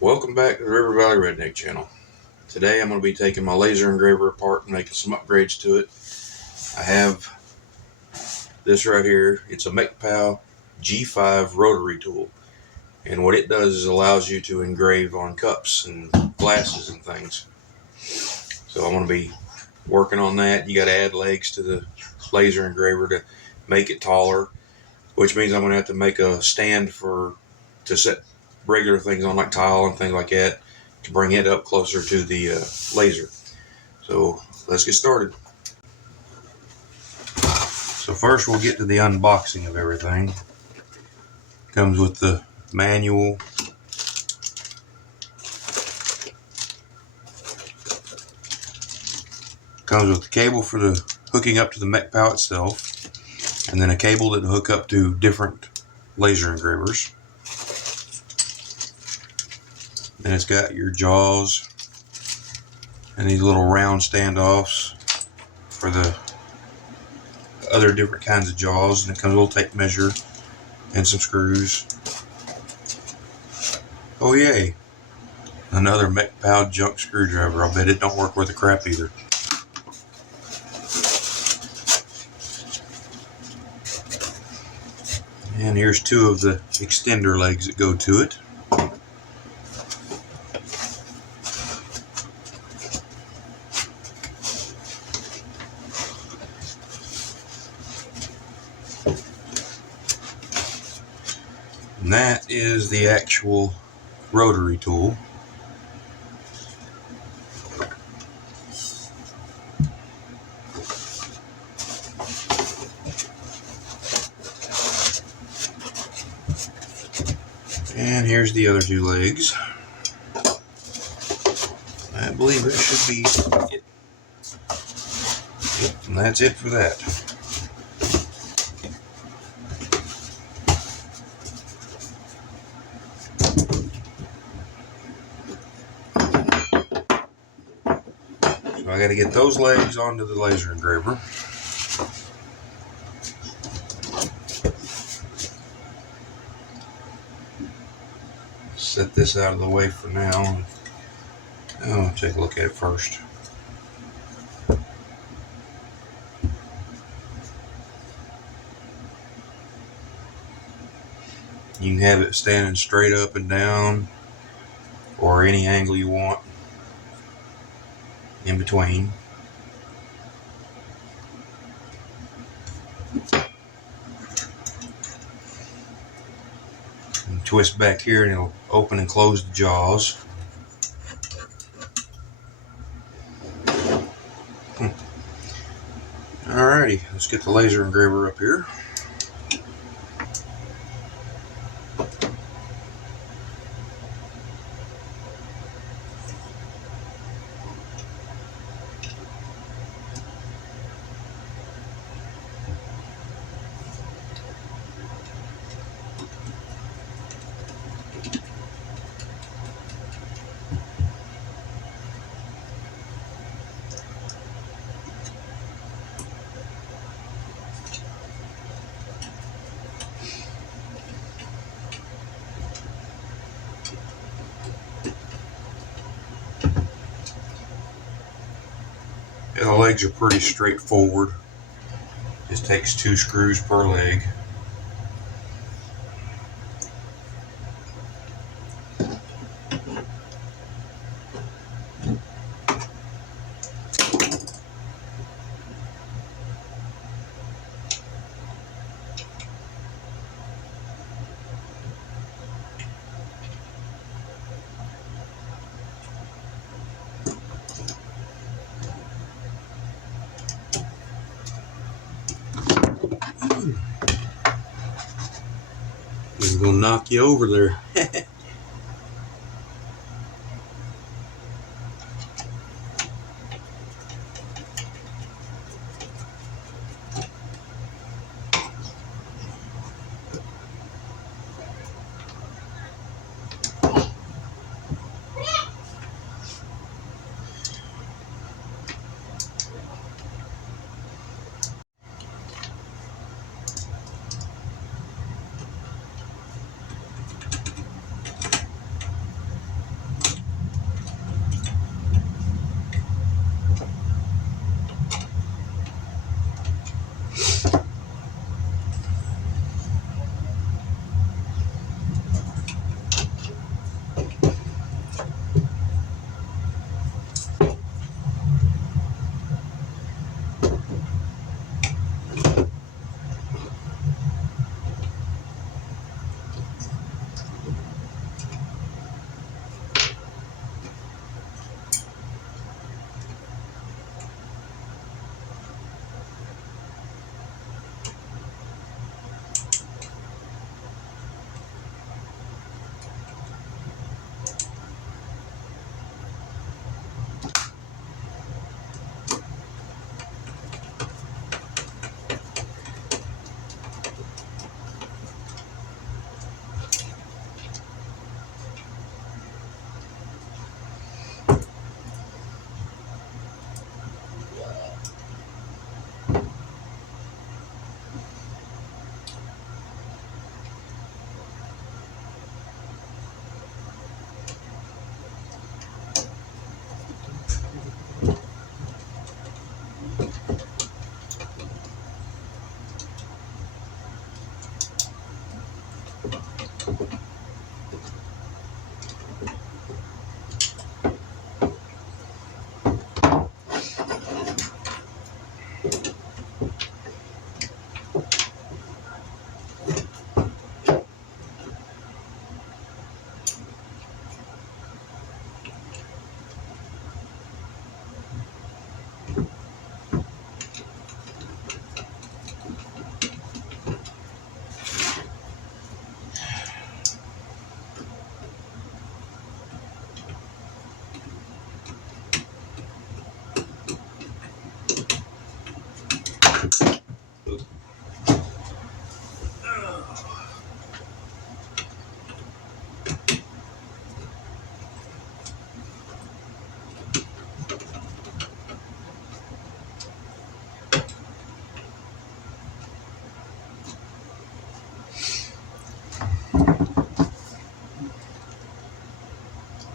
Welcome back to the River Valley Redneck channel. Today I'm going to be taking my laser engraver apart and making some upgrades to it. I have this right here. It's a MecPow G5 rotary tool. And what it does is allows you to engrave on cups and glasses and things. So I'm going to be working on that. You got to add legs to the laser engraver to make it taller, which means I'm going to have to make a stand to set regular things on, like tile and things like that, to bring it up closer to the laser. So let's get started. So first we'll get to the unboxing of everything. Comes with the manual, comes with the cable for the hooking up to the MecPow itself, and then a cable that will hook up to different laser engravers. Then it's got your jaws and these little round standoffs for the other different kinds of jaws, and it comes with a little tape measure and some screws. Oh yay, another MecPow junk screwdriver. I bet it don't work worth a crap either. And here's two of the extender legs that go to it. And that is the actual rotary tool. And here's the other two legs. I believe that should be it. Yep, and that's it for that. So I got to get those legs onto the laser engraver. Set this out of the way for now. I'll take a look at it first. You can have it standing straight up and down, or any angle you want in between. And twist back here and it'll open and close the jaws. Alrighty, let's get the laser engraver up here. And the legs are pretty straightforward. Just takes 2 screws per leg. It's gonna knock you over there.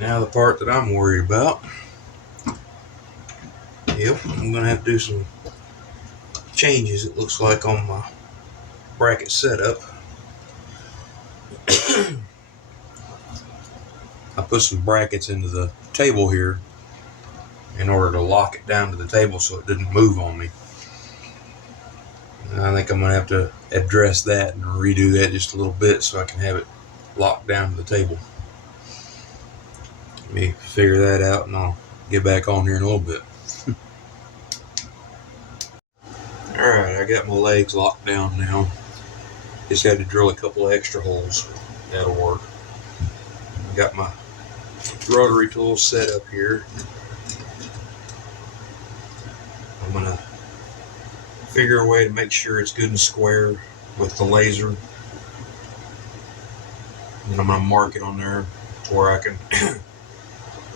Now the part that I'm worried about. Yep, I'm gonna have to do some changes, it looks like, on my bracket setup. I put some brackets into the table here in order to lock it down to the table so it didn't move on me. And I think I'm gonna have to address that and redo that just a little bit so I can have it locked down to the table. Let me figure that out and I'll get back on here in a little bit. Alright, I got my legs locked down now. Just had to drill a couple of extra holes. That'll work. I got my rotary tool set up here. I'm going to figure a way to make sure it's good and square with the laser. And then I'm going to mark it on there to where I can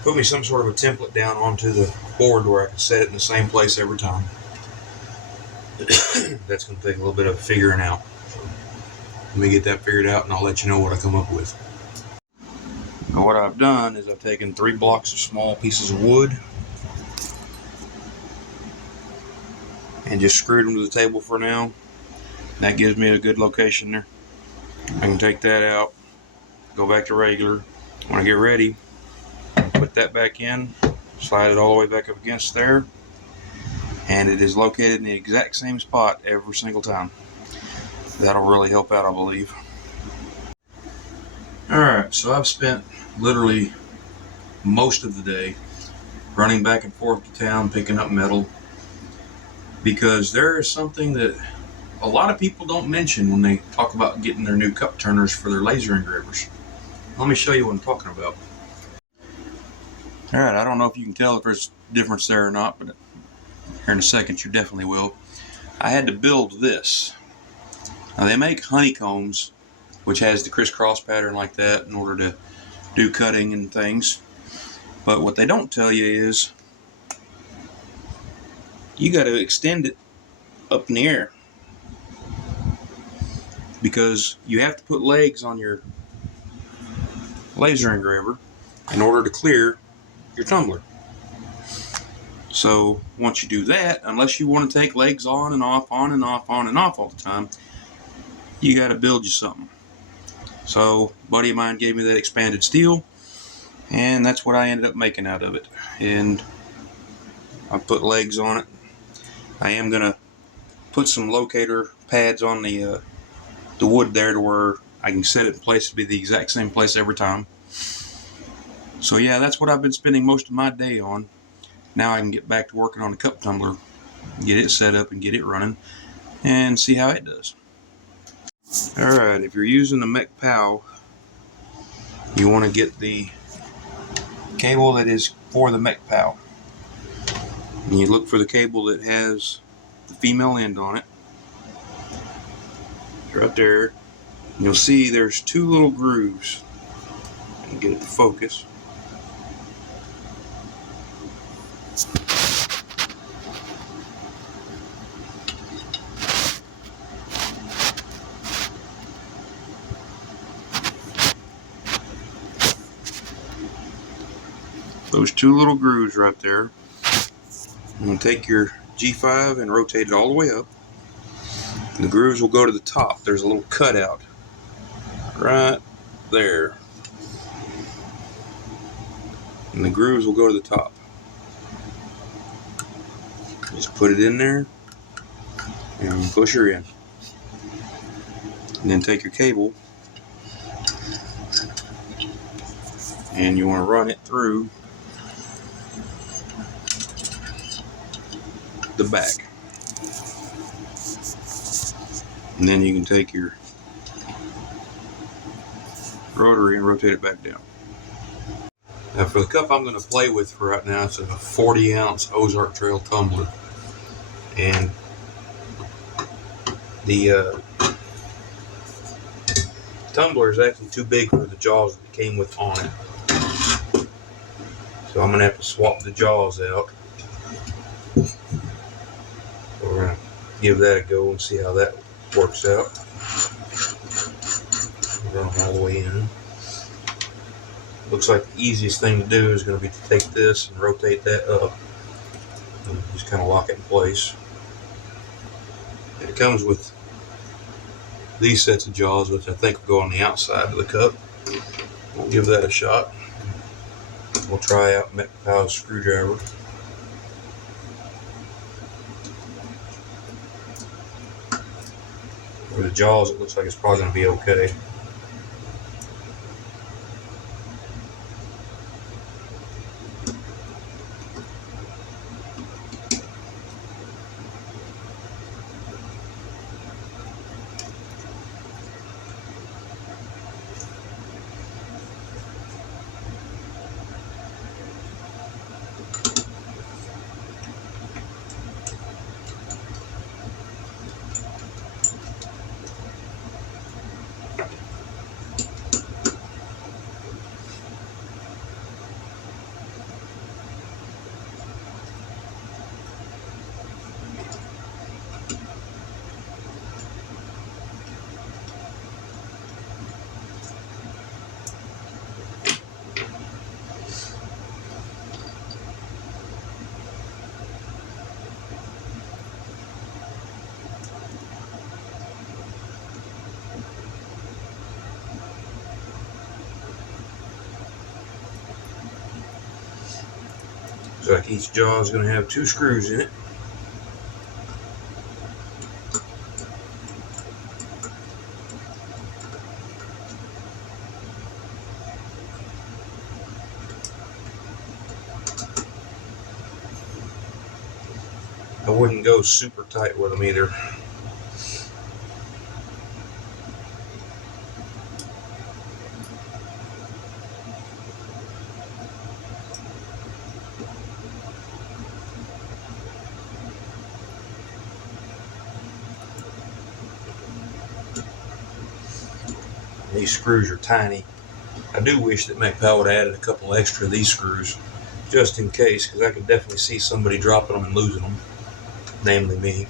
put me some sort of a template down onto the board where I can set it in the same place every time. That's going to take a little bit of figuring out. So let me get that figured out and I'll let you know what I come up with. Now what I've done is I've taken 3 blocks of small pieces of wood and just screwed them to the table for now. That gives me a good location there. I can take that out, go back to regular. When I get ready, put that back in, slide it all the way back up against there, and it is located in the exact same spot every single time. That'll really help out, I believe. Alright, so I've spent literally most of the day running back and forth to town picking up metal, because there is something that a lot of people don't mention when they talk about getting their new cup turners for their laser engravers. Let me show you what I'm talking about. Alright, I don't know if you can tell if there's a difference there or not, but here in a second you definitely will. I had to build this. Now they make honeycombs, which has the crisscross pattern like that in order to do cutting and things. But what they don't tell you is you got to extend it up in the air, because you have to put legs on your laser engraver in order to clear your tumbler. So once you do that, unless you want to take legs on and off, on and off, on and off all the time, you got to build you something. So a buddy of mine gave me that expanded steel, and that's what I ended up making out of it. And I put legs on it. I am gonna put some locator pads on the wood there to where I can set it in place to be the exact same place every time. So yeah, that's what I've been spending most of my day on. Now I can get back to working on the cup tumbler, get it set up and get it running, and see how it does. Alright, if you're using the MecPow, you want to get the cable that is for the MecPow. And you look for the cable that has the female end on it. It's right there. And you'll see there's 2 little grooves. And get it to focus. Those 2 little grooves right there. I'm going to take your G5 and rotate it all the way up. And the grooves will go to the top. There's a little cutout right there. And the grooves will go to the top. Just put it in there and push her in. And then take your cable and you want to run it through the back. And then you can take your rotary and rotate it back down. Now for the cup I'm going to play with for right now, it's a 40-ounce Ozark Trail tumbler. And the tumbler is actually too big for the jaws that it came with on it. So I'm going to have to swap the jaws out. We're going to give that a go and see how that works out. Run them all the way in. Looks like the easiest thing to do is going to be to take this and rotate that up and just kind of lock it in place. And it comes with these sets of jaws, which I think will go on the outside of the cup. We'll give that a shot. We'll try out MecPow's screwdriver. For the jaws, it looks like it's probably going to be okay. Looks like each jaw is going to have 2 screws in it. I wouldn't go super tight with them either. These screws are tiny. I do wish that MecPow would have added a couple extra of these screws just in case, because I could definitely see somebody dropping them and losing them, namely me.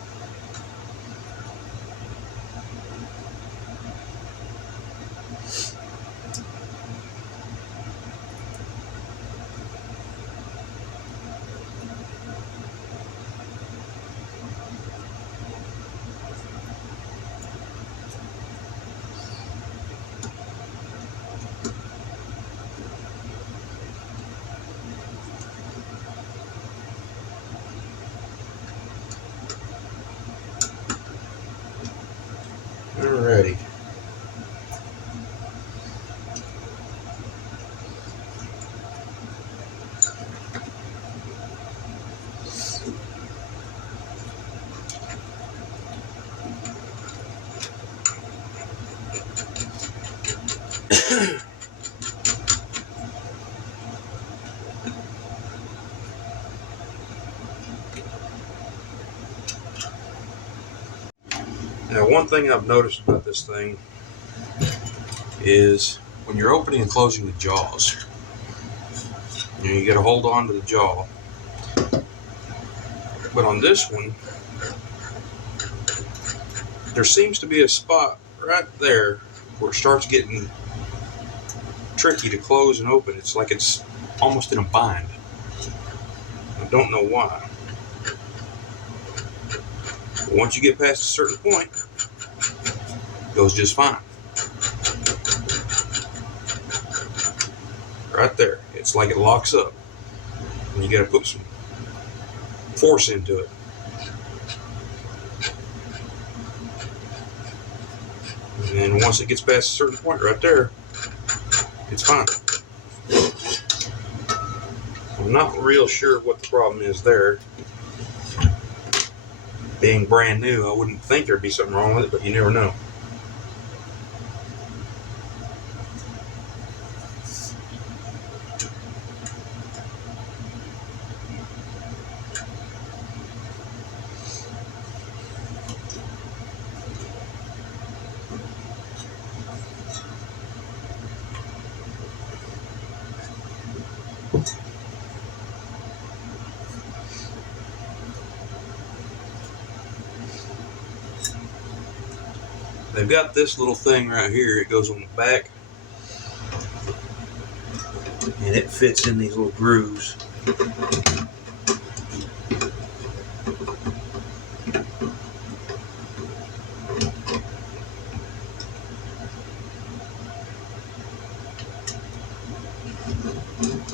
Alrighty. Now, one thing I've noticed about this thing is when you're opening and closing the jaws, you got to hold on to the jaw. But on this one, there seems to be a spot right there where it starts getting tricky to close and open. It's like it's almost in a bind. I don't know why. But once you get past a certain point, it goes just fine. Right there. It's like it locks up. And you got to put some force into it. And then once it gets past a certain point right there, it's fine. I'm not real sure what the problem is there. Being brand new, I wouldn't think there'd be something wrong with it, but you never know. They've got this little thing right here. It goes on the back. and it fits in these little grooves.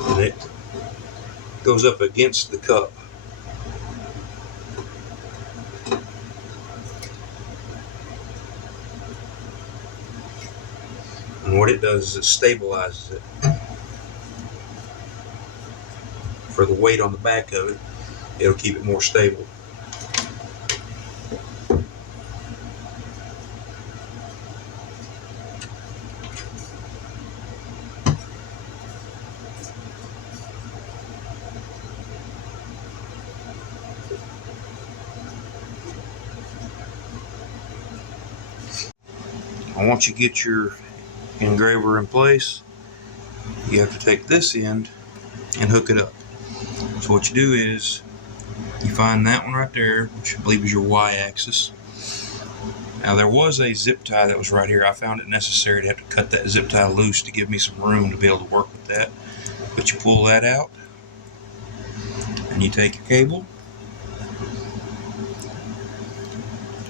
And it goes up against the cup. And what it does is it stabilizes it. For the weight on the back of it, it'll keep it more stable. And once you get your engraver in place, you have to take this end and hook it up. So what you do is you find that one right there, which I believe is your Y-axis. Now there was a zip tie that was right here. I found it necessary to have to cut that zip tie loose to give me some room to be able to work with that. But you pull that out and you take your cable.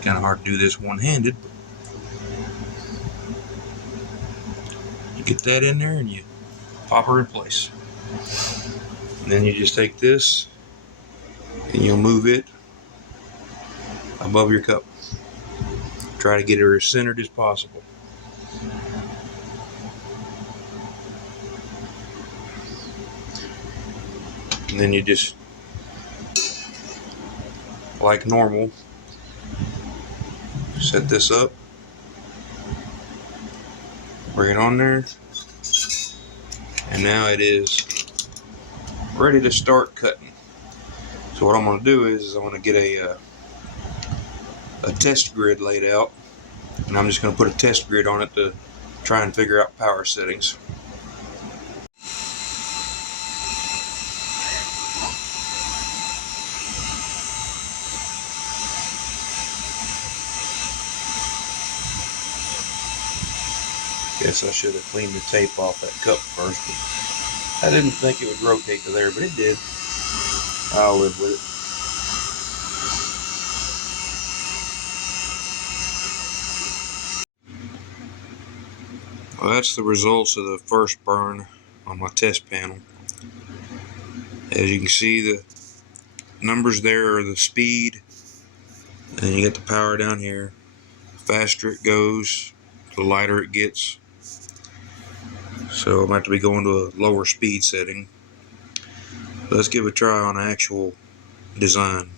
Kind of hard to do this one-handed. You get that in there and you pop her in place. And then you just take this and you'll move it above your cup. Try to get her as centered as possible. And then you just, like normal, set this up, bring it on there, and now it is ready to start cutting. So what I'm going to do is I'm going to get a test grid laid out, and I'm just going to put a test grid on it to try and figure out power settings. Guess I should have cleaned the tape off that cup first, but I didn't think it would rotate to there, but it did. I'll live with it. Well, that's the results of the first burn on my test panel. As you can see, the numbers there are the speed, and you get the power down here. The faster it goes, the lighter it gets. So I'm going to have to be going to a lower speed setting. Let's give it a try on an actual design.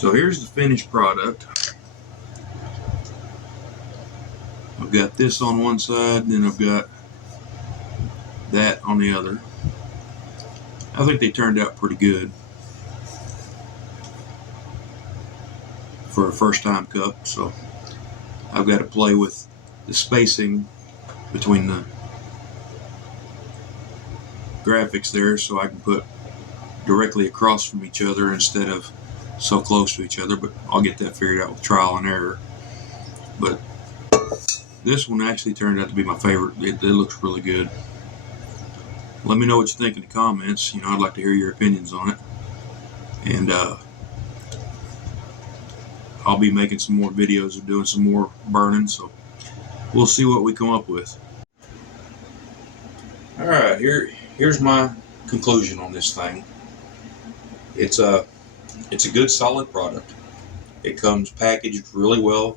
So here's the finished product. I've got this on one side, then I've got that on the other. I think they turned out pretty good for a first time cup, so I've got to play with the spacing between the graphics there so I can put directly across from each other instead of so close to each other, but I'll get that figured out with trial and error. But this one actually turned out to be my favorite. It looks really good. Let me know what you think in the comments. I'd like to hear your opinions on it. And I'll be making some more videos of doing some more burning, so we'll see what we come up with. Alright, here's my conclusion on this thing. It's a good solid product. It comes packaged really well.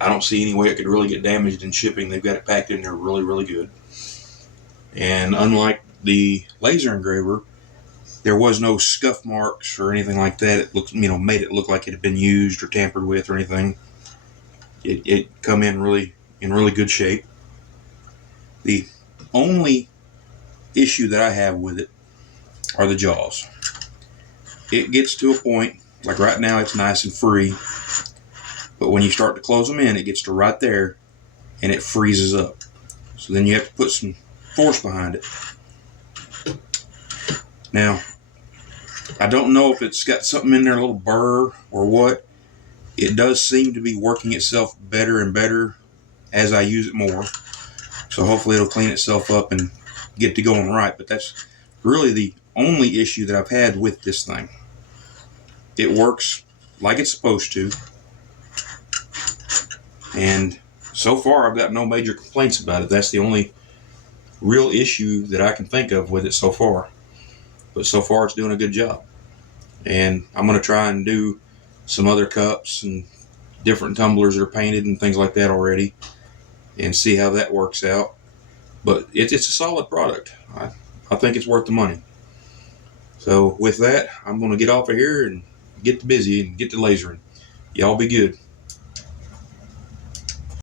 I don't see any way it could really get damaged in shipping. They've got it packed in there really, really good. And unlike the laser engraver, there was no scuff marks or anything like that. It looked, made it look like it had been used or tampered with or anything. It come in really good shape. The only issue that I have with it are the jaws. It gets to a point, like right now it's nice and free, but when you start to close them in, it gets to right there and it freezes up. So then you have to put some force behind it. Now, I don't know if it's got something in there, a little burr or what. It does seem to be working itself better and better as I use it more. So hopefully it'll clean itself up and get to going right. But that's really the only issue that I've had with this thing. It works like it's supposed to. And so far I've got no major complaints about it. That's the only real issue that I can think of with it so far. But so far it's doing a good job. And I'm going to try and do some other cups and different tumblers that are painted and things like that already and see how that works out. But it's a solid product. I think it's worth the money. So with that, I'm going to get off of here and get to busy and get to lasering. Y'all be good.